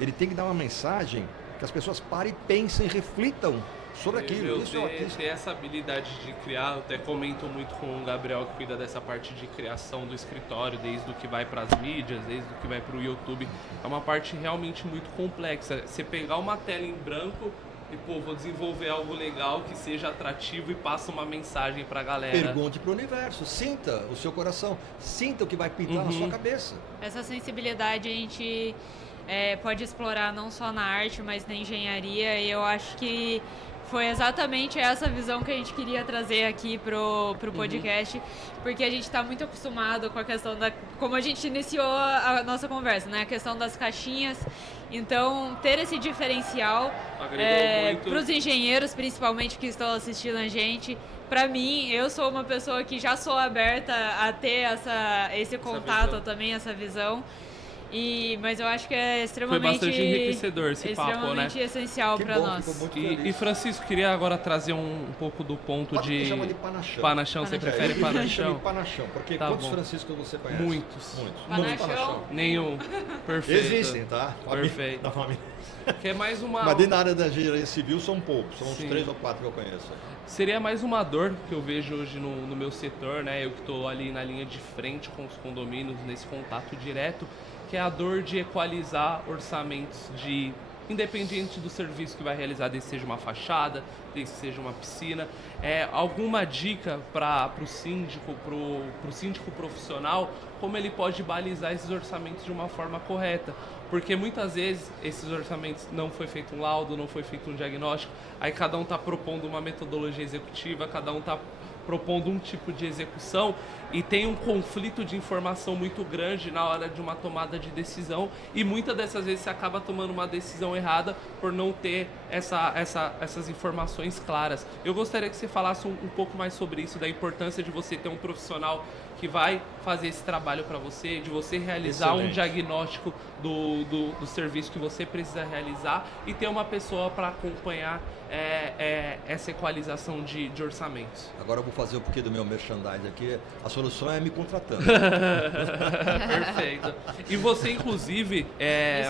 ele tem que dar uma mensagem que as pessoas parem e pensem, reflitam sobre aquilo. Isso é o artista. Ter essa habilidade de criar, eu até comento muito com o Gabriel, que cuida dessa parte de criação do escritório, desde o que vai para as mídias, desde o que vai para o YouTube. É uma parte realmente muito complexa. Você pegar uma tela em branco e, vou desenvolver algo legal que seja atrativo e passa uma mensagem pra galera. Pergunte pro universo, sinta o seu coração, sinta o que vai pintar na sua cabeça. Essa sensibilidade a gente pode explorar não só na arte, mas na engenharia, e eu acho que foi exatamente essa visão que a gente queria trazer aqui pro podcast, porque a gente está muito acostumado com a questão como a gente iniciou a nossa conversa, né? A questão das caixinhas. Então, ter esse diferencial para os engenheiros, principalmente, que estão assistindo a gente. Para mim, eu sou uma pessoa que já sou aberta a ter esse contato também, essa visão. Mas eu acho que é extremamente... Foi bastante enriquecedor esse papo, né? Extremamente essencial para nós. E Francisco, queria agora trazer um pouco do ponto Pode chamar de panachão. Panachão, você prefere panachão? De panachão, porque quantos Franciscos você conhece? Muitos. Panachão? Nenhum. Perfeito. Existem, tá? Perfeito. Da família. Que é mais uma... Mas dentro da área da engenharia civil são poucos, são uns 3 ou 4 que eu conheço. Seria mais uma dor que eu vejo hoje no meu setor, né? Eu que estou ali na linha de frente com os condomínios, nesse contato direto, que é a dor de equalizar orçamentos independente do serviço que vai realizar, desde que seja uma fachada, desde que seja uma piscina. Alguma dica para o síndico profissional, como ele pode balizar esses orçamentos de uma forma correta? Porque muitas vezes esses orçamentos não foi feito um laudo, não foi feito um diagnóstico, aí cada um está propondo uma metodologia executiva, cada um está propondo um tipo de execução e tem um conflito de informação muito grande na hora de uma tomada de decisão, e muitas dessas vezes você acaba tomando uma decisão errada por não ter essas informações claras. Eu gostaria que você falasse um pouco mais sobre isso, da importância de você ter um profissional que vai fazer esse trabalho para você, de você realizar um diagnóstico do serviço que você precisa realizar e ter uma pessoa para acompanhar essa equalização de orçamentos. Agora eu vou fazer um pouquinho do meu merchandising aqui. A solução é me contratando. Perfeito. E você, inclusive, é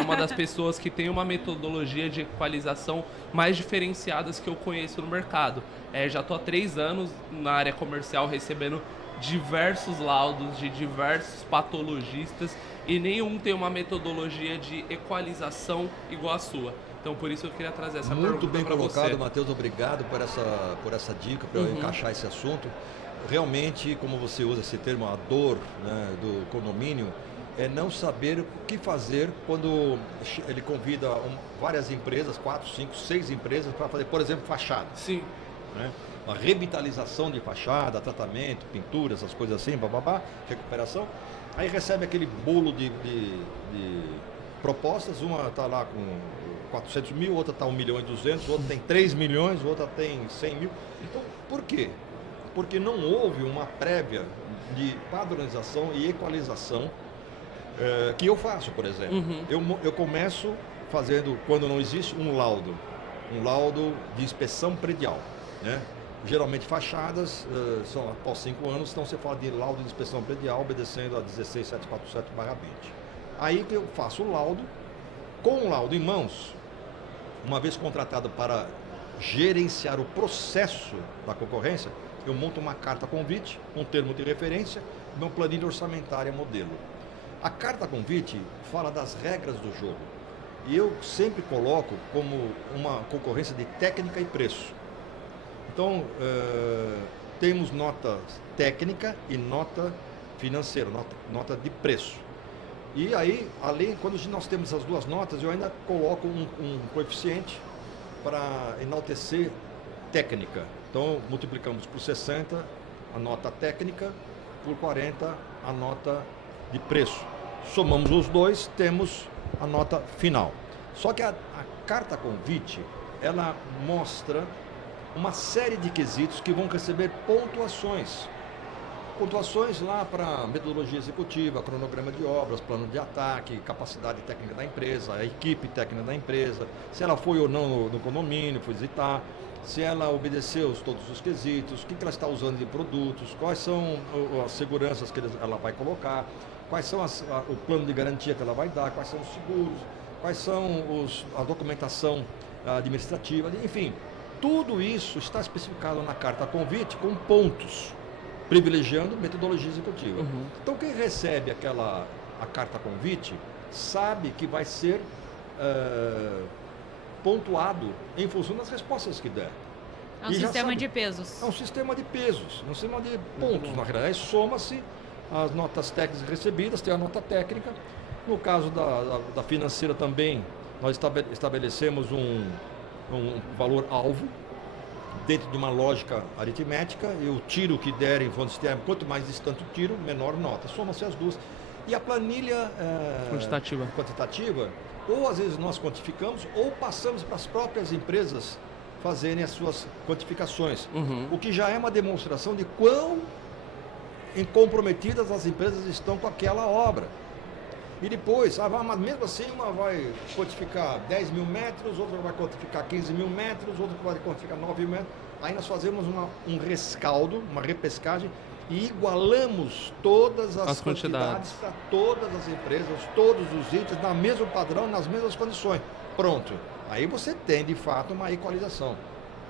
uma das pessoas que tem uma metodologia de equalização mais diferenciadas que eu conheço no mercado. Já estou há 3 anos na área comercial recebendo diversos laudos de diversos patologistas e nenhum tem uma metodologia de equalização igual a sua. Então, por isso eu queria trazer essa pergunta para você. Muito bem colocado, Matheus. Obrigado por essa dica, para eu encaixar esse assunto. Realmente, como você usa esse termo, a dor, né, do condomínio, é não saber o que fazer quando ele convida várias empresas, 4, 5, 6 empresas, para fazer, por exemplo, fachada. Sim. Né? Uma revitalização de fachada, tratamento, pintura, essas coisas assim, bababá, recuperação. Aí recebe aquele bolo de propostas, uma está lá com 400 mil, outra está 1 milhão e 200, outra tem 3 milhões, outra tem 100 mil. Então, por quê? Porque não houve uma prévia de padronização e equalização que eu faço, por exemplo. Eu começo fazendo, quando não existe, um laudo de inspeção predial, né? Geralmente fachadas, são após 5 anos, então você fala de laudo de inspeção predial obedecendo a 16747/20. Aí que eu faço o laudo, com o laudo em mãos, uma vez contratado para gerenciar o processo da concorrência, eu monto uma carta convite, um termo de referência, uma planilha orçamentária modelo. A carta convite fala das regras do jogo e eu sempre coloco como uma concorrência de técnica e preço. Então, temos nota técnica e nota financeira, nota de preço. E aí, além, quando nós temos as duas notas, eu ainda coloco um coeficiente para enaltecer técnica. Então, multiplicamos por 60 a nota técnica, por 40 a nota de preço. Somamos os dois, temos a nota final. Só que a carta convite, ela mostra uma série de quesitos que vão receber pontuações. Pontuações lá para metodologia executiva, cronograma de obras, plano de ataque, capacidade técnica da empresa, a equipe técnica da empresa, se ela foi ou não no condomínio, foi visitar, se ela obedeceu todos os quesitos, o que ela está usando de produtos, quais são as seguranças que ela vai colocar, quais são o plano de garantia que ela vai dar, quais são os seguros, quais são a documentação administrativa, enfim. Tudo isso está especificado na carta convite com pontos, privilegiando metodologia executiva. Então, quem recebe a carta convite sabe que vai ser pontuado em função das respostas que der. É um sistema de pesos. É um sistema de pesos, um sistema de pontos. Na realidade, soma-se as notas técnicas recebidas, tem a nota técnica. No caso da financeira também, nós estabelecemos um valor-alvo dentro de uma lógica aritmética, e o tiro que der em fonte externa, quanto mais distante o tiro, menor nota. Soma-se as duas. E a planilha quantitativa, ou às vezes nós quantificamos, ou passamos para as próprias empresas fazerem as suas quantificações. O que já é uma demonstração de quão comprometidas as empresas estão com aquela obra. E depois, mas mesmo assim, uma vai quantificar 10 mil metros, outra vai quantificar 15 mil metros, outra vai quantificar 9 mil metros. Aí nós fazemos um rescaldo, uma repescagem, e igualamos todas as quantidades para todas as empresas, todos os itens, no mesmo padrão, nas mesmas condições. Pronto. Aí você tem, de fato, uma equalização.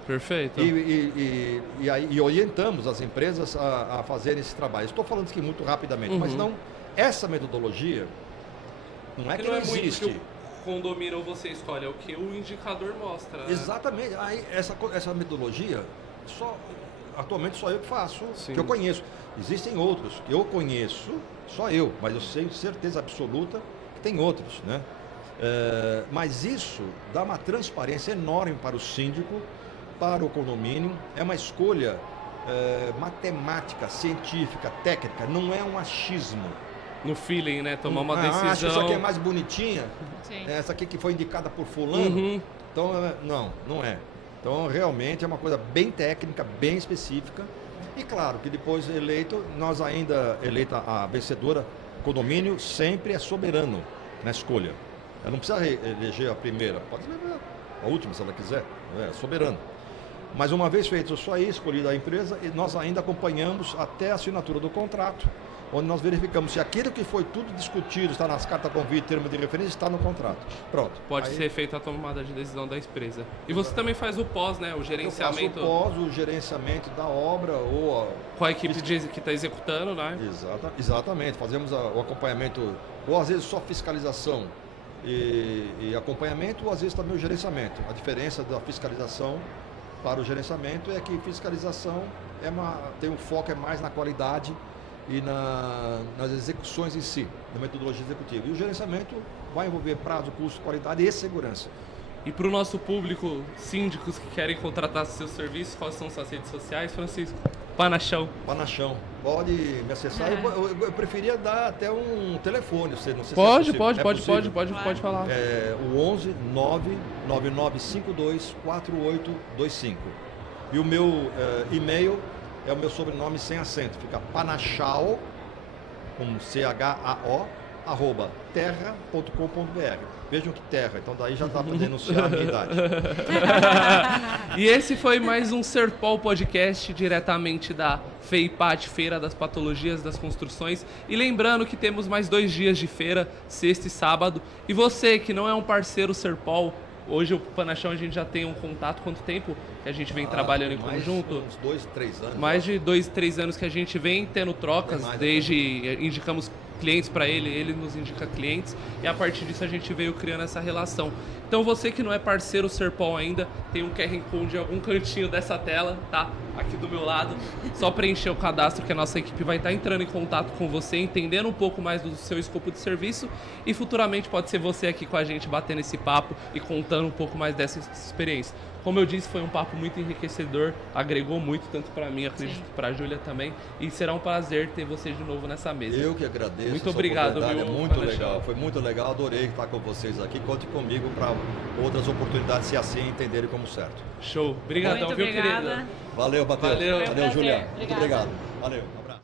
Perfeito. E orientamos as empresas a fazerem esse trabalho. Estou falando isso aqui muito rapidamente, mas não, essa metodologia não é que não existe. Muito que o condomínio ou você escolhe, é o que o indicador mostra. Exatamente. Aí, essa metodologia, atualmente só eu que faço, que eu conheço. Existem outros que eu conheço, só eu, mas eu tenho certeza absoluta que tem outros, né? Mas isso dá uma transparência enorme para o síndico, para o condomínio. É uma escolha matemática, científica, técnica, não é um achismo. No feeling, né? Tomar uma decisão. Acho que essa aqui é mais bonitinha. Sim. Essa aqui que foi indicada por fulano. Então, não é. Então, realmente é uma coisa bem técnica, bem específica. E claro que depois eleita a vencedora, o condomínio sempre é soberano na escolha. Ela não precisa eleger a primeira, pode eleger a última se ela quiser, é soberano. Mas uma vez feito isso aí, escolhida a empresa, nós ainda acompanhamos até a assinatura do contrato, onde nós verificamos se aquilo que foi tudo discutido, está nas cartas convite, termo de referência, está no contrato. Pronto. Pode ser feita a tomada de decisão da empresa. E você também faz o pós, né? O gerenciamento. Eu faço o pós, o gerenciamento da obra ou com a equipe que está executando, né? Exatamente. Fazemos o acompanhamento, ou às vezes só fiscalização e acompanhamento, ou às vezes também o gerenciamento. A diferença da fiscalização para o gerenciamento é que fiscalização tem um foco mais na qualidade e nas execuções em si, na metodologia executiva. E o gerenciamento vai envolver prazo, custo, qualidade e segurança. E para o nosso público, síndicos que querem contratar seus serviços, quais são suas redes sociais, Francisco? Panachão. Pode me acessar. Eu preferia dar até um telefone, não sei se pode falar. O 11 99952 4825. E o meu e-mail é o meu sobrenome sem acento, fica Panachao, com CHAO, @terra.com.br. Vejam que terra, então daí já dá para denunciar a minha idade. E esse foi mais um Serpol Podcast, diretamente da FEIPAT, Feira das Patologias das Construções. E lembrando que temos mais 2 dias de feira, sexta e sábado. E você que não é um parceiro Serpol, hoje o Panachão a gente já tem um contato. Quanto tempo que a gente vem trabalhando em conjunto? Uns 2, 3 anos. Mais de 2, 3 anos que a gente vem tendo trocas, indicamos clientes para ele nos indica clientes, e a partir disso a gente veio criando essa relação. Então você que não é parceiro Serpol ainda, tem um QR Code em algum cantinho dessa tela, tá? Aqui do meu lado, só preencher o cadastro que a nossa equipe vai estar entrando em contato com você, entendendo um pouco mais do seu escopo de serviço, e futuramente pode ser você aqui com a gente batendo esse papo e contando um pouco mais dessa experiência. Como eu disse, foi um papo muito enriquecedor, agregou muito, tanto para mim, acredito que para a Júlia também, e será um prazer ter você de novo nessa mesa. Eu que agradeço. Muito obrigado, viu? É muito legal, foi muito legal, adorei estar com vocês aqui. Conte comigo para outras oportunidades, se assim entenderem como certo. Show. Obrigadão, viu, querido? Valeu, Matheus. Valeu, Júlia. Muito Muito obrigado. Valeu.